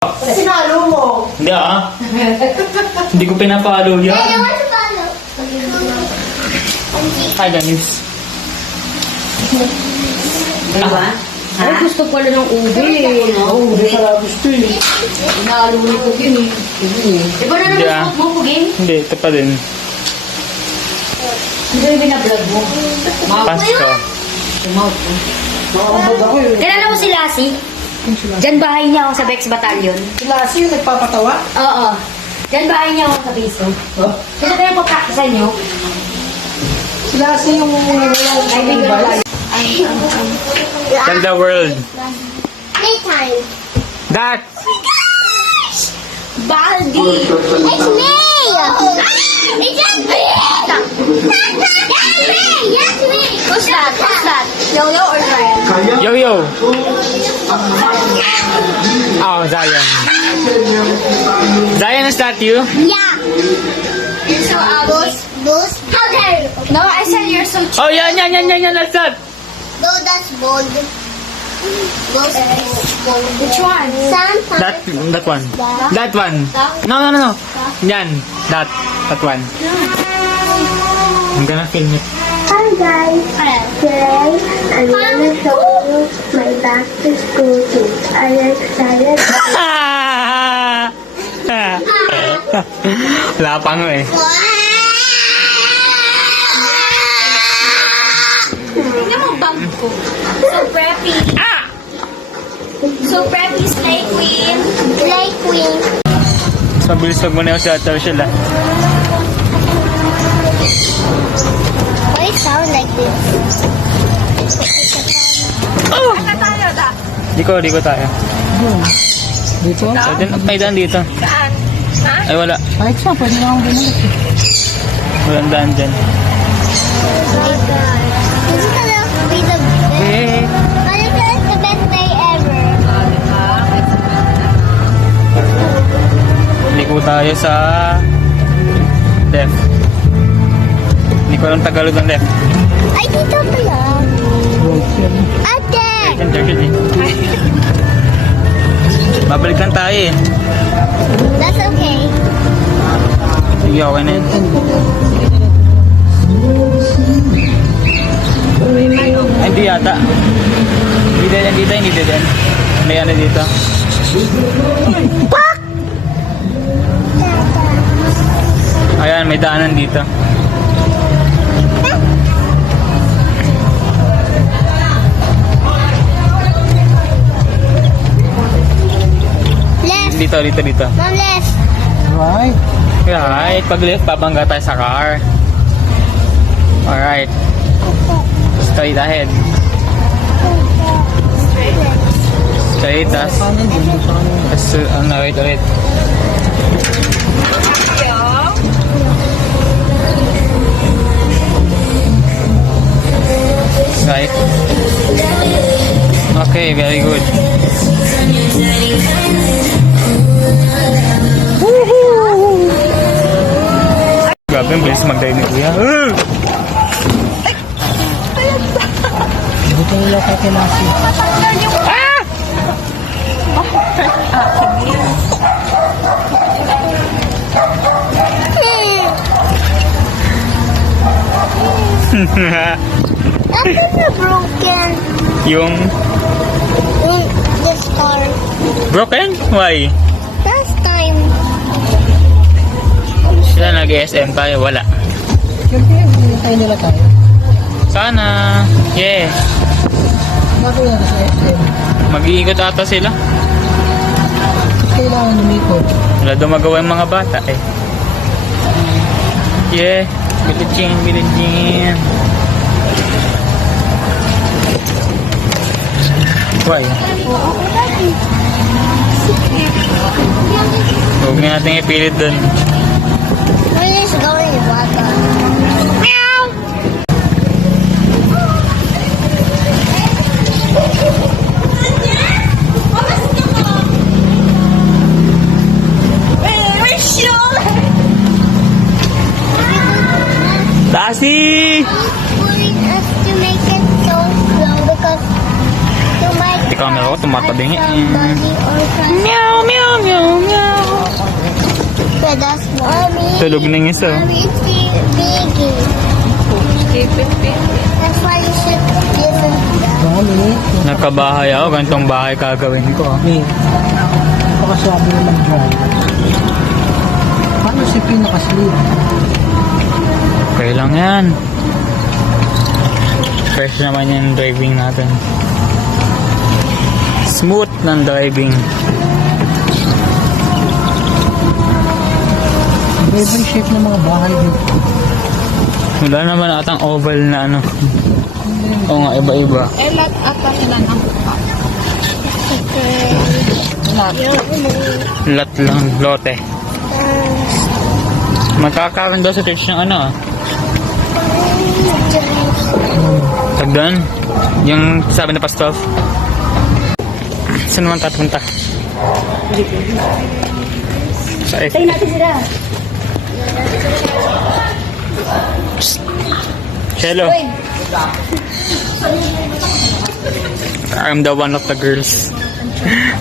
Sinalo mo. Hindi Hindi ko pinapalo yan. I want to follow. Hi, Dennis. Diba? Ay, gusto pala ng ube. Oo, hindi ka gusto eh. Inaaluli ko yun eh. Iba na Hindi, naman suot mo, Puging? Hindi, ito pa din. Hindi yung binablog mo. Pasko. Tumawag mo. Nakakabog ako eh. Kilala mo si Lassie? Diyan bahay niya ako sa Bex Battalion. Si Lassie yung nagpapatawa. Oo. Diyan bahay niya ako sa piso. Huh? Sino kayo pagkakisan niyo? Si Lassie yung walang Kaibigan Tell the world. Playtime. That! Baldi! It's me! It's just me! That's me! That's me! Who's that? Who's that? Yo-yo or Ryan? Yo-yo! Oh, Zion. Zion, is that you? Yeah. You're so ugly. Boost? How dare you? No, I said you're so cheap. Oh, yan, that's that! No, that's bold. Boost is bold. Which one? That one. That one. No. Yan. That one. I'm gonna film it. Hi guys, today I'm gonna show you my back to school suit. Are you excited? Wala pa nga eh. Tingnan mo bag ko. So preppy. So preppy, Slay Queen. Slay Queen. Mabilis wag mo na yung sa Tershel Why it sound like this? Oh! Tayo da. Di ko tayo. Dito? May daan dito. Saan? Ha? Ay, wala. Kahit siya, pwede na akong bumalik. Walang daan dyan. Oh my God. This is gonna be the best. Eh, This is the best day ever. liko tayo sa left. Hindi ko alam Tagalog ng left. Ay, dito pala. Ate! Yung Tershel eh. Babalik lang tayo eh. That's okay. Sige, okay na yun. Ay, hindi yata. Hindi din. May ano dito. Ayan, may daanan dito. Left. Dito. Mom, left. Right. Alright, pag left, babangga tayo sa car. Alright. Straight ahead. Straight, tas right ulit. Right. Okay, very good. Grabe, ang bilis mag-dive ni Kuya. Dito nila kay Lassie. That's broken. Yung This car. broken? Why? Last time. Sila nag-SM tayo, wala. Siyempre, hinintay nila tayo. Sana. Yeah. Bakit na sa SM? Mag-iikot ata sila. Kailangan lumikot. Wala daw magawa yung mga bata eh. Yeah. Bilidjin. Why? Huwag nga natin ipilit dun. We're just going to water. Meow! Lassie! Pulling us to make it so slow because you might camera ko, tumatabingi. Somebody or Meow, meow, meow, meow. but that's mommy. Tulog na yung isa. Mommy, it's biggie. That's why you should give him that. Mami, Nagkabahay ako, ganitong bahay gagawin ko. mami. Napakasabi naman dyan. Paano si Pin nakasleep? Okay lang yan. Fresh naman yung driving natin. Smooth ng driving. Iba-ibang shape ng mga bahay dito. Wala naman atang oval na ano. Oo nga, iba-iba. Lot lang, lote. Magkakaroon daw sa church ng ano ah. Tagdan? Yung sabi na pastor? Saan naman tapunta? Sa F. Tayo natin sila. Hello. I'm the one of the girls.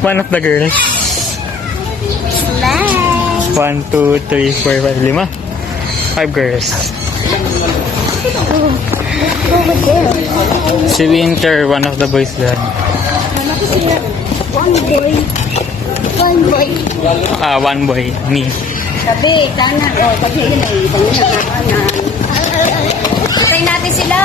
One of the girls. 1, 2, 3, 4, 5, 5. 5 girls. Over there. Si Winter, one of the boys dyan. One boy. One boy. One boy, me. Sabi, sana. O, kasi yun ay isang nakanan. Tayo natin sila.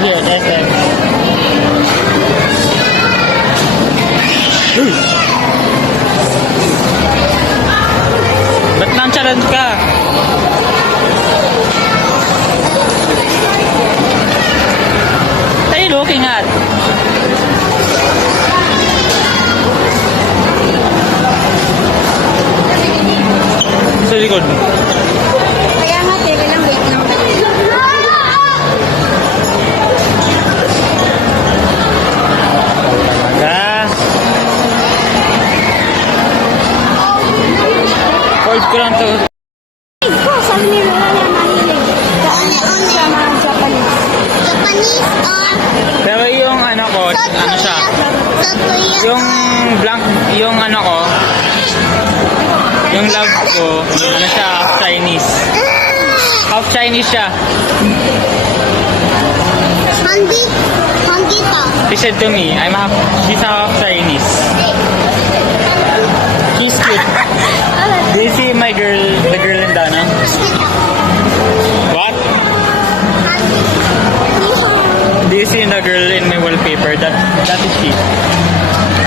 Here, SM. Ba't nonchalant ka? What are you looking at? Sa likod mo. Kaya nga, teka lang, wait lang. Talaga. Hold ko lang to. Ko, sabi ni Lola na mahilig. Sa mga Japanese. Japanese or Pero yung ano ko, ano siya? South Korea. Yung blank, yung ano ko, yung love ko, ano siya, half Chinese. Half Chinese siya. Handi. Handi pa. She said to me, she's half Chinese. She's cute. Do you see my girl, the girl in Dana? What? Do you see the girl in my wallpaper? That is she.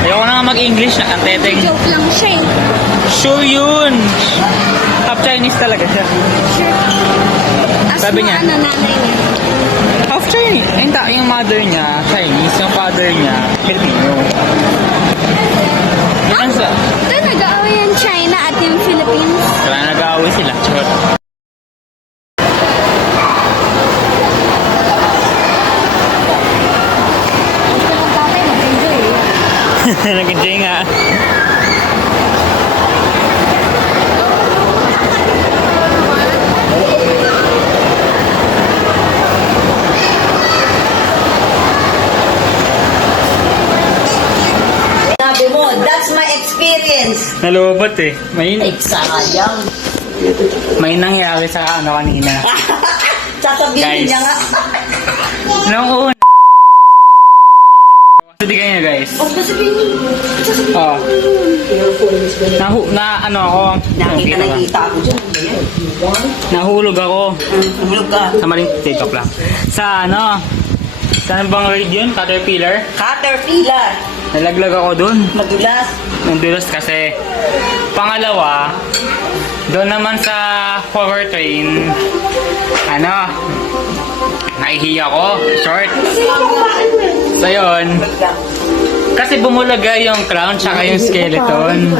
Ayoko na nga mag-English na kanteteng. Joke lang siya eh. Sure yun! Half Chinese talaga siya. Sabi niya, Ano nanay niya? half Chinese. Yung mother niya, Chinese. Yung father niya, Filipino. Yan sa... Ito nag-aaway ang China at yung Philippines. Kaya nag-aaway sila. Charot. Gusto ng tatay mag-enjoy eh. Nag-enjoy nga. Sabi mo, that's my experience. Nalobot eh. May Sayang. nangyari sa ano kanina. Sasabihin Guys. niya nga. Nung una. Hindi kayo guys. Oh. Ano ako. Nakita ako dyan. Nahulog ako. Hulog ka. Sa maling TikTok lang. Sa ano. Saan bang raid yun? Caterpillar? Caterpillar. Nalaglag ako dun. Madulas. Nandulas kasi. Pangalawa, doon naman sa horror train, ano, naihiya ko, short. So yun, kasi bumulaga yung crown tsaka yung skeleton.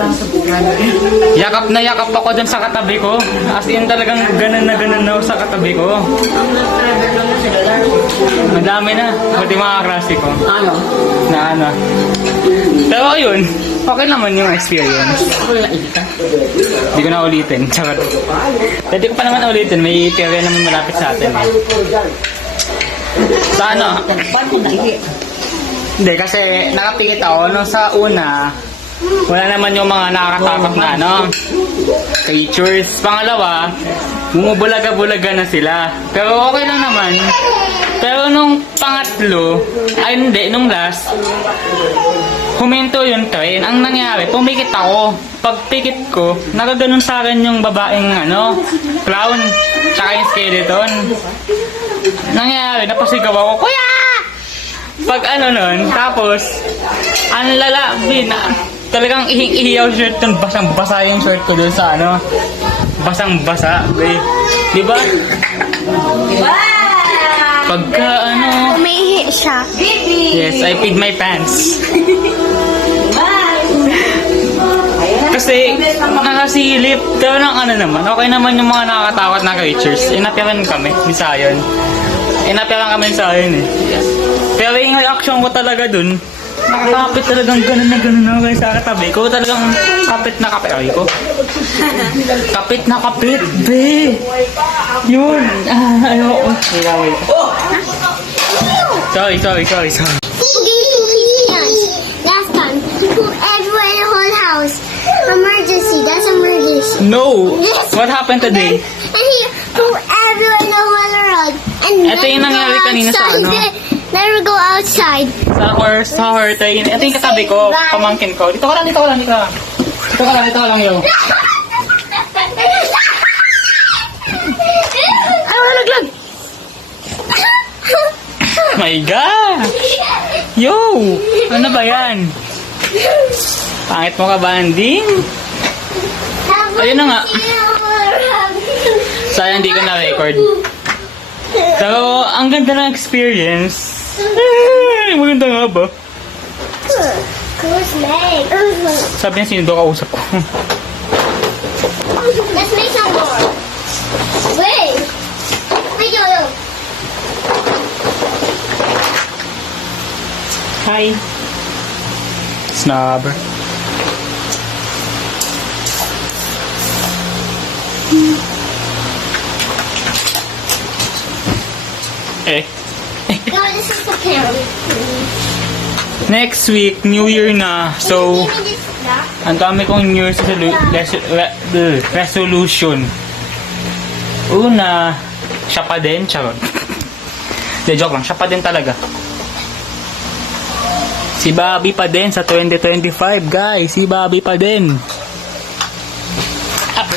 Yakap na yakap ako dun sa katabi ko. As in talagang ganun na ako sa katabi ko. Madami na. Pati mga klase ko. Ano? Na ano. Pero ayun, okay naman yung experience. Hindi ko na ulitin. Charot. Pwede ko pa naman ulitin. May area naman malapit sa atin. Sa ano? Paano mo naihi? Hindi, kasi nakapikit ako nung sa una, wala naman yung mga nakakatakot na ano, creatures. Pangalawa, bumubulaga-bulaga na sila. Pero okay lang naman. Pero nung pangatlo, ay hindi, nung last, huminto yung train. Ang nangyari, pumikit ako. Pagpikit ko, nagaganon sa akin yung babaeng ano, clown, tsaka yung skeleton. Nangyari, napasigaw ako, Kuya! Pag ano nun, tapos, ang lalabi na, talagang ihing-ihiyaw shirt dun, basang-basa yung shirt ko dun sa ano, basang-basa, babe. Diba? Pagka ano, Umihi siya. yes, I peed my pants. Kasi, nakasilip, pero ng ano naman, okay naman yung mga nakakatakot na creatures. Inapiran kami, Visayon. Inapiran kami Visayon eh. Pero yung reaction ko talaga dun, nakakapit talagang ganun na ganun ako kayo sa katabi ko. Talagang kapit na kapit. Ay ko. Kapit na kapit, be. Yun. Ayoko. Wait. Sorry. Last time, everyone in the whole house. Emergency. That's emergency. No! What happened today? And he threw everyone in the whole world. And Ito yung nangyari kanina sa ano? Never go outside. Sa horror train. Ito yung katabi ko, pamangkin ko. Dito ka lang. Dito ka lang, yo. Ay, wala naglag. My God! Yo! Ano ba yan? Pangit mo ka, banding? Ayun na nga. Sayang hindi ko na-record. So, ang ganda ng experience. Maganda nga ba? Who's Meg? Sabi niya, sino daw kausap ko? Let's make some more. Wait. Wait, yo. Hi. Snob. Eh. No, this is the camera. Next week, New Year na. So, Give me this black. ang dami kong New Year's resolution. Una, siya pa din. Charot. De, joke lang. Siya pa din talaga. Si Bobby pa din sa 2025, guys. Si Bobby pa din. Ah.